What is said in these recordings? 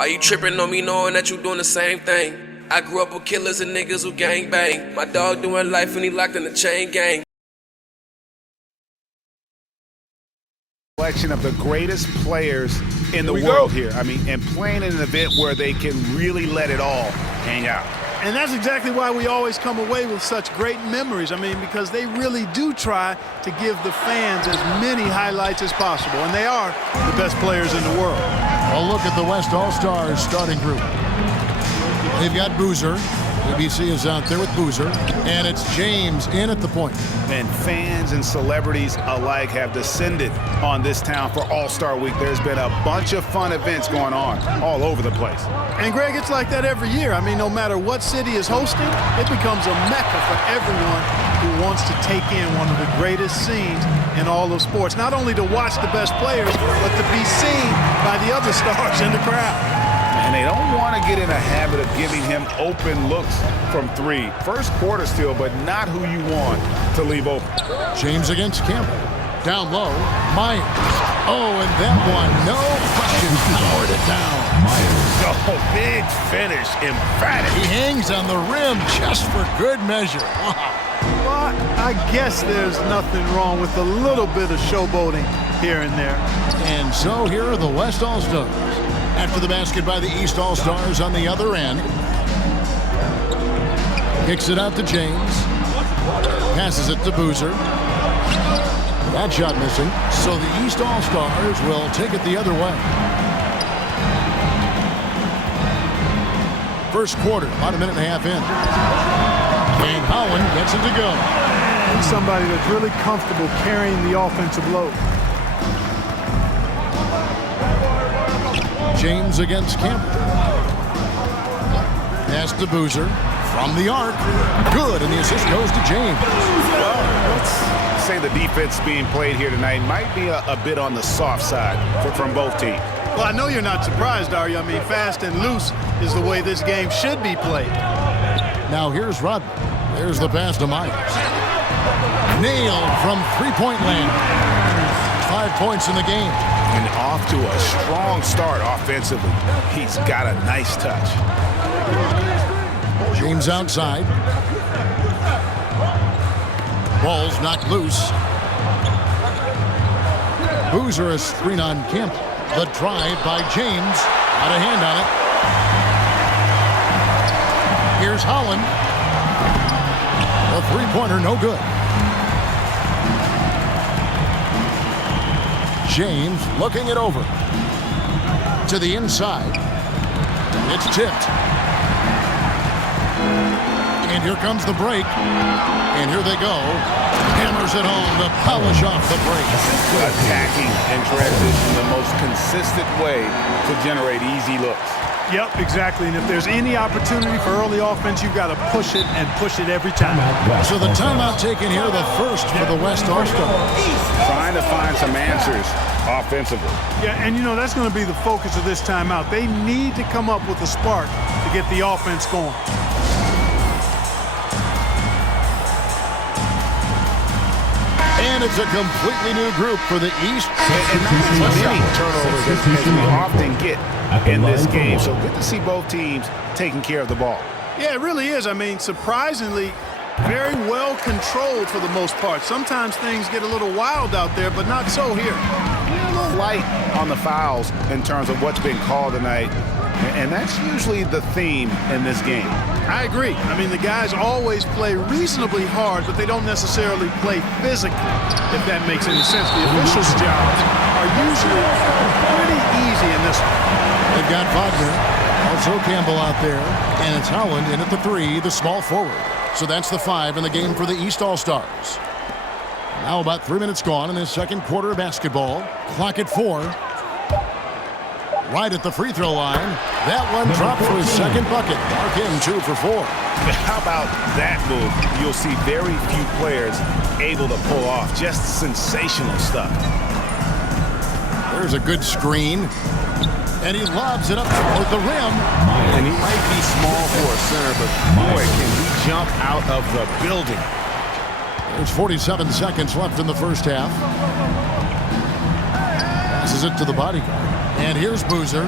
Why you tripping on me knowing that you doing the same thing? I grew up with killers and niggas who gang bang. My dog doing life and he locked in the chain gang. Collection of the greatest players in the world here. I mean, and playing in an event where they can really let it all hang out. And that's exactly why we always come away with such great memories. I mean, because they really do try to give the fans as many highlights as possible. And they are the best players in the world. A look at the West All-Stars starting group. They've got Boozer. ABC is out there with Boozer. And it's James in at the point. And fans and celebrities alike have descended on this town for All-Star Week. There's been a bunch of fun events going on all over the place. And Greg, it's like that every year. I mean, no matter what city is hosting, it becomes a mecca for everyone who wants to take in one of the greatest scenes in all of sports. Not only to watch the best players, but to be seen by the other stars in the crowd. And they don't want to get in a habit of giving him open looks from three. First quarter still, but not who you want to leave open. James against Campbell. Down low, Myers. Oh, and that one, no question, powered it down. Myers. Oh, big finish, emphatic. He hangs on the rim just for good measure. Wow. Well, I guess there's nothing wrong with a little bit of showboating here and there. And so here are the West All-Stars. After the basket by the East All-Stars on the other end. Kicks it out to James. Passes it to Boozer. That shot missing. So the East All-Stars will take it the other way. First quarter, about a minute and a half in. And Howland gets it to go. He's somebody that's really comfortable carrying the offensive load. James against Campbell. Pass to Boozer. From the arc. Good, and the assist goes to James. Well, let's say the defense being played here tonight might be a bit on the soft side from both teams. Well, I know you're not surprised, are you? I mean, fast and loose is the way this game should be played. Now here's Rodman. There's the pass to Myers. Nailed from three-point land. 5 points in the game. And off to a strong start offensively. He's got a nice touch. James outside. Ball's knocked loose. Boozer a screen on Campbell. The drive by James. Got a hand on it. Here's Howland. The three-pointer no good. James looking it over. To the inside. It's tipped. And here comes the break. And here they go. Hammers it home to polish off the break. Attacking in transition, the most consistent way to generate easy looks. Yep, exactly. And if there's any opportunity for early offense, you've got to push it and push it every time. So the timeout taken here, the first for the West All-Stars. Trying to find some answers offensively. Yeah, and you know, that's going to be the focus of this timeout. They need to come up with a spark to get the offense going. And it's a completely new group for the East. And not as many turnovers as we often get in this game. So good to see both teams taking care of the ball. Yeah, it really is. I mean, surprisingly, very well controlled for the most part. Sometimes things get a little wild out there, but not so here. A little light on the fouls in terms of what's been called tonight. And that's usually the theme in this game. I agree. I mean, the guys always play reasonably hard, but they don't necessarily play physically, if that makes any sense. The officials' jobs are usually pretty easy in this one. They've got Wagner, also Campbell out there, and it's Howland in at the three, the small forward. So that's the 5 in the game for the East All-Stars. Now about 3 minutes gone in this second quarter of basketball. Clock at 4. Right at the free throw line. That one dropped for his second bucket. Mark him 2 for 4. How about that move? You'll see very few players able to pull off just sensational stuff. There's a good screen. And he lobs it up toward the rim. And he might be small for a center, but boy, can he jump out of the building. There's 47 seconds left in the first half. Passes it to the bodyguard. And here's Boozer.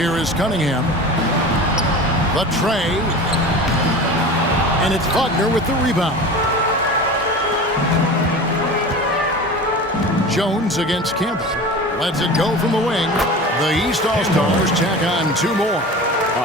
Here is Cunningham. The tray. And it's Wagner with the rebound. Jones against Campbell. Lets it go from the wing. The East All-Stars tack on 2 more.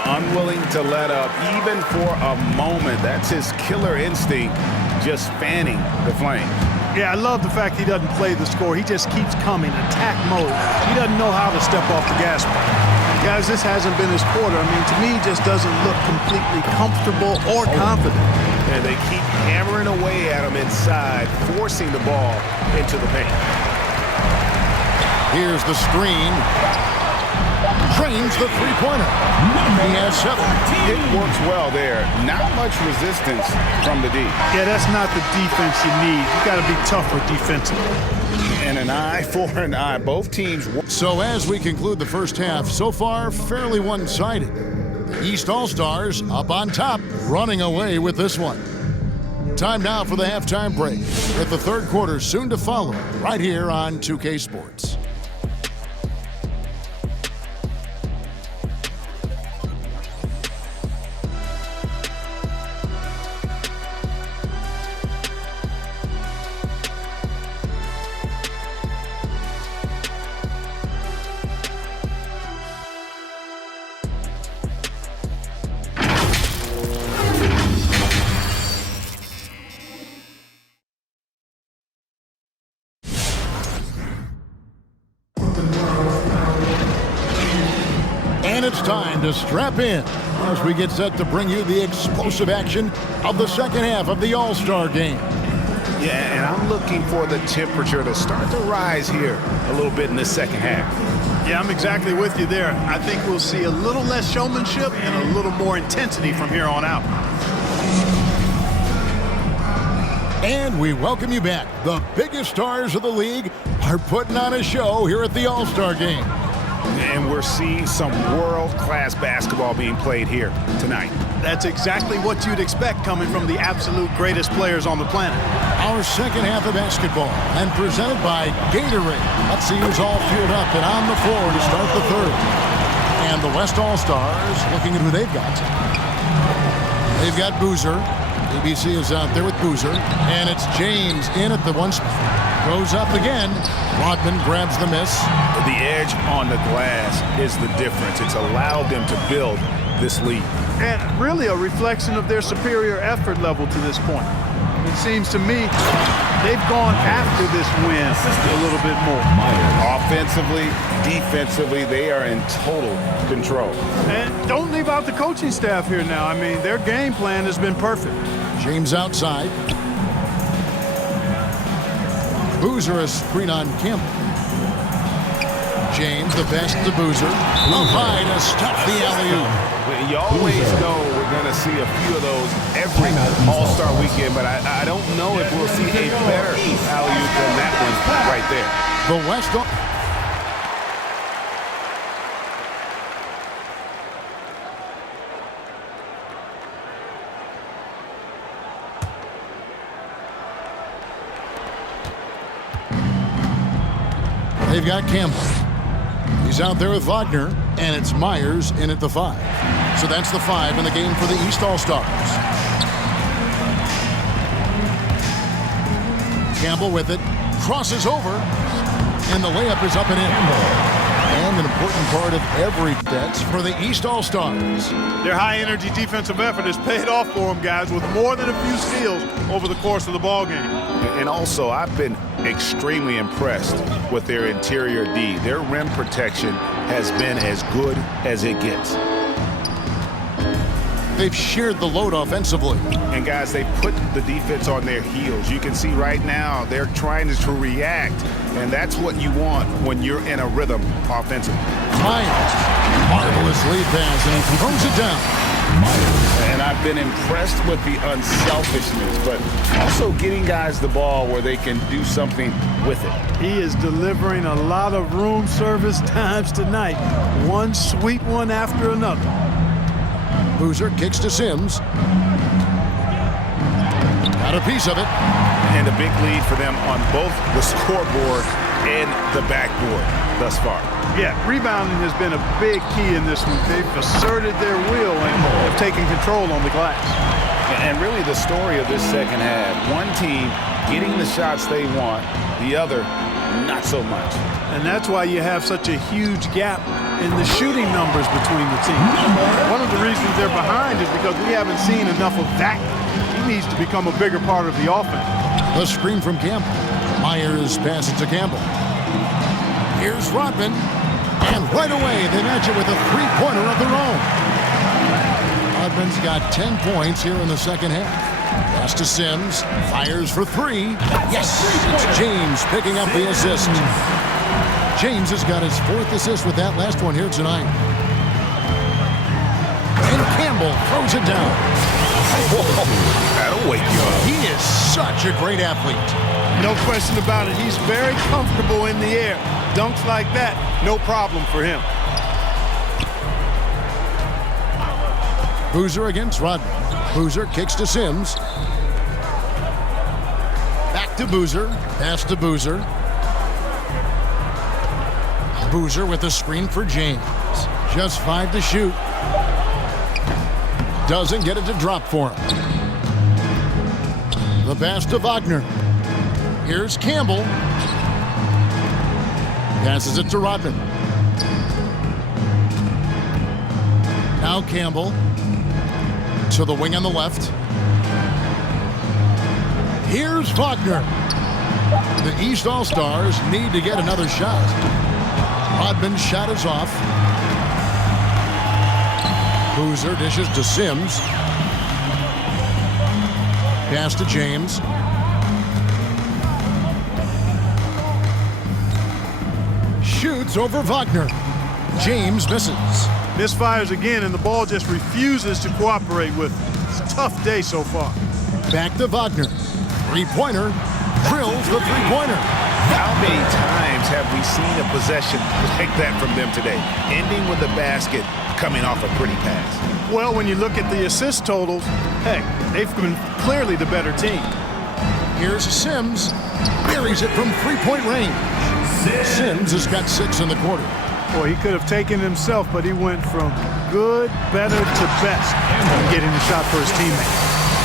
Unwilling to let up even for a moment. That's his killer instinct, just fanning the flame. Yeah, I love the fact he doesn't play the score. He just keeps coming, attack mode. He doesn't know how to step off the gas pedal. Guys, this hasn't been his quarter. I mean, to me, he just doesn't look completely comfortable or confident. And they keep hammering away at him inside, forcing the ball into the paint. Here's the screen. Drains the three-pointer. He has 7. It works well there. Not much resistance from the D. Yeah, that's not the defense you need. You got to be tougher defensively. And an eye for an eye. Both teams. So as we conclude the first half, so far fairly one-sided. The East All-Stars up on top, running away with this one. Time now for the halftime break, with the third quarter soon to follow, right here on 2K Sports. And it's time to strap in as we get set to bring you the explosive action of the second half of the All-Star game. Yeah, and I'm looking for the temperature to start to rise here a little bit in the second half. Yeah, I'm exactly with you there. I think we'll see a little less showmanship and a little more intensity from here on out. And we welcome you back. The biggest stars of the league are putting on a show here at the All-Star game. And we're seeing some world-class basketball being played here tonight. That's exactly what you'd expect coming from the absolute greatest players on the planet. Our second half of basketball, and presented by Gatorade. Let's see who's all fueled up and on the floor to start the third. And the West All-Stars looking at who they've got. They've got Boozer. ABC is out there with Boozer. And it's James in at the one spot. Goes up again. Rodman grabs the miss. The edge on the glass is the difference. It's allowed them to build this lead. And really a reflection of their superior effort level to this point. It seems to me they've gone after this win a little bit more. Offensively, defensively, they are in total control. And don't leave out the coaching staff here now. I mean, their game plan has been perfect. James outside. Boozer a screen on Campbell. James the best to Boozer. Up high to stop the alley-oop. You always know we're going to see a few of those every All-Star weekend, but I don't know if we'll see a better alley-oop than that one right there. The West. They've got Campbell. He's out there with Wagner, and it's Myers in at the 5. So that's the 5 in the game for the East All-Stars. Campbell with it, crosses over, and the layup is up and in. And an important part of every bets for the East All-Stars. Their high-energy defensive effort has paid off for them, guys, with more than a few steals over the course of the ball game. And also, I've been extremely impressed with their interior D. Their rim protection has been as good as it gets. They've shared the load offensively. And guys, they put the defense on their heels. You can see right now they're trying to react, and that's what you want when you're in a rhythm offensively. Myers, marvelous lead pass, and he throws it down. And I've been impressed with the unselfishness, but also getting guys the ball where they can do something with it. He is delivering a lot of room service times tonight. One sweet one after another. Boozer kicks to Sims. Got a piece of it. And a big lead for them on both the scoreboard and the backboard thus far. Yeah, rebounding has been a big key in this one. They've asserted their will and have taken control on the glass. And really the story of this second half, one team getting the shots they want, the other not so much. And that's why you have such a huge gap in the shooting numbers between the teams. One of the reasons they're behind is because we haven't seen enough of that. He needs to become a bigger part of the offense. The screen from Campbell. Myers passes to Campbell. Here's Rodman. And right away, they match it with a three-pointer of their own. Rodman's got 10 points here in the second half. Pass to Sims. Fires for three. Yes! It's James picking up the assist. James has got his fourth assist with that last one here tonight. And Campbell throws it down. That'll wake you up. He is such a great athlete. No question about it. He's very comfortable in the air. Dunks like that, no problem for him. Boozer against Rodman. Boozer kicks to Sims. Back to Boozer. Pass to Boozer. Boozer with the screen for James. Just 5 to shoot. Doesn't get it to drop for him. The pass to Wagner. Here's Campbell. Passes it to Rodman. Now Campbell to the wing on the left. Here's Wagner. The East All-Stars need to get another shot. Rodman's shot is off. Boozer dishes to Sims. Pass to James. Shoots over Wagner. James misses. Misfires again, and the ball just refuses to cooperate with him. It's a tough day so far. Back to Wagner. Three-pointer. Drills the three-pointer. How many times have we seen a possession like that from them today? Ending with a basket, coming off a pretty pass. Well, when you look at the assist totals, hey, they've been clearly the better team. Here's Sims. Buries it from three-point range. Sims has got 6 in the quarter. Boy, he could have taken it himself, but he went from good, better to best in getting the shot for his teammate.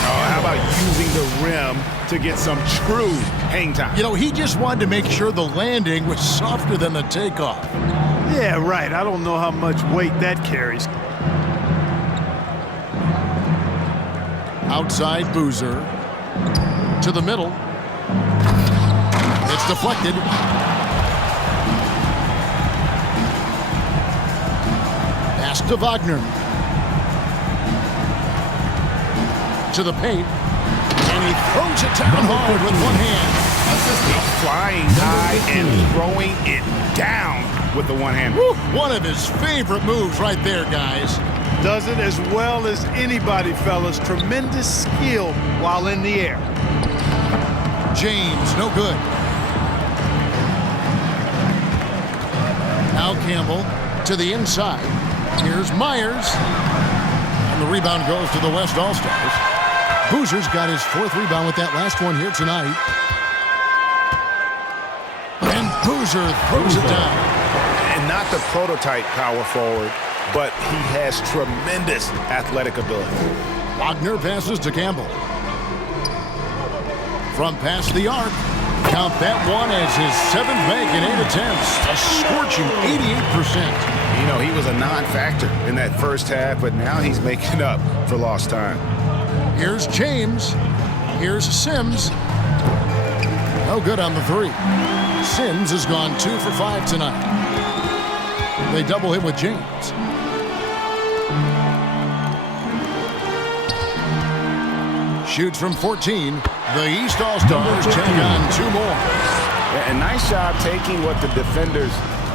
Oh, how about using the rim to get some true hang time? You know, he just wanted to make sure the landing was softer than the takeoff. Yeah, right. I don't know how much weight that carries. Outside Boozer. To the middle. It's deflected. Pass to Wagner. To the paint. And he throws it down hard with one hand. Flying high and throwing it down with the one hand. Woo, one of his favorite moves right there, guys. Does it as well as anybody, fellas. Tremendous skill while in the air. James, no good. Now Campbell to the inside. Here's Myers. And the rebound goes to the West All-Stars. Boozer's got his 4th rebound with that last one here tonight. And Boozer throws it down. And not the prototype power forward, but he has tremendous athletic ability. Wagner passes to Campbell. From past the arc. Count that one as his 7th make in 8 attempts. A scorching 88%. You know, he was a non-factor in that first half, but now he's making up for lost time. Here's James. Here's Sims. No good on the 3. Sims has gone 2 for 5 tonight. They double him with James. Shoots from 14. The East All-Stars take on 2 more. And nice job taking what the defenders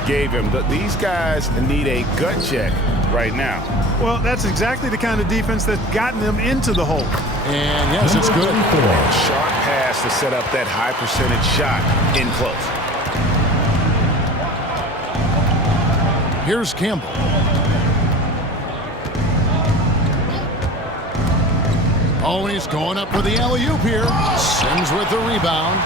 gave him. These guys need a gut check right now. Well, that's exactly the kind of defense that's gotten them into the hole. And yes, it's good. Sharp pass to set up that high percentage shot in close. Here's Campbell. Oh, and he's going up for the alley-oop here. Sims with the rebound.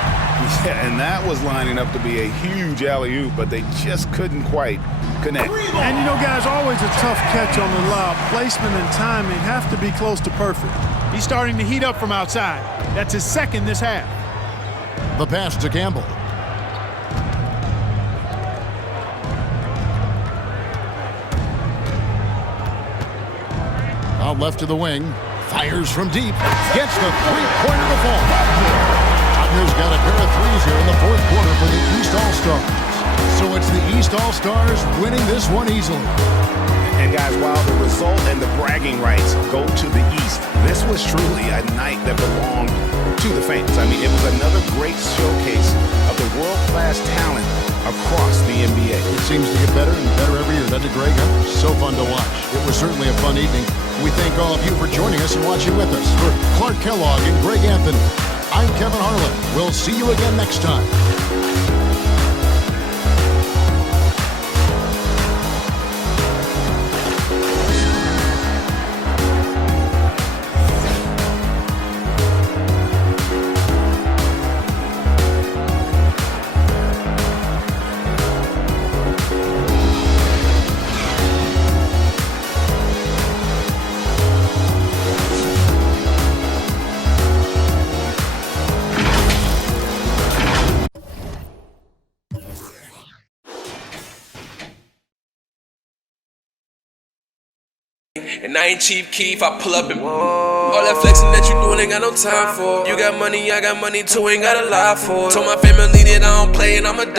Yeah, and that was lining up to be a huge alley-oop, but they just couldn't quite connect. And you know, guys, always a tough catch on the lob. Placement and timing have to be close to perfect. He's starting to heat up from outside. That's his second this half. The pass to Campbell. Out left to the wing. Fires from deep. Gets the three-pointer to fall. Wagner's got a pair of threes here in the fourth quarter for the East All-Stars. So it's the East All-Stars winning this one easily. And guys, while the result and the bragging rights go to the East, this was truly a night that belonged to the fans. I mean, it was another great showcase of the world-class talent across the NBA. It seems to get better and better every year, doesn't it, Greg? So fun to watch. It was certainly a fun evening. We thank all of you for joining us and watching with us. For Clark Kellogg and Greg Anthony, I'm Kevin Harlan. We'll see you again next time. And I ain't Chief Keef, I pull up and all that flexing that you doing ain't got no time for. You got money, I got money too, ain't got a lot for. Told my family that I don't play and I'ma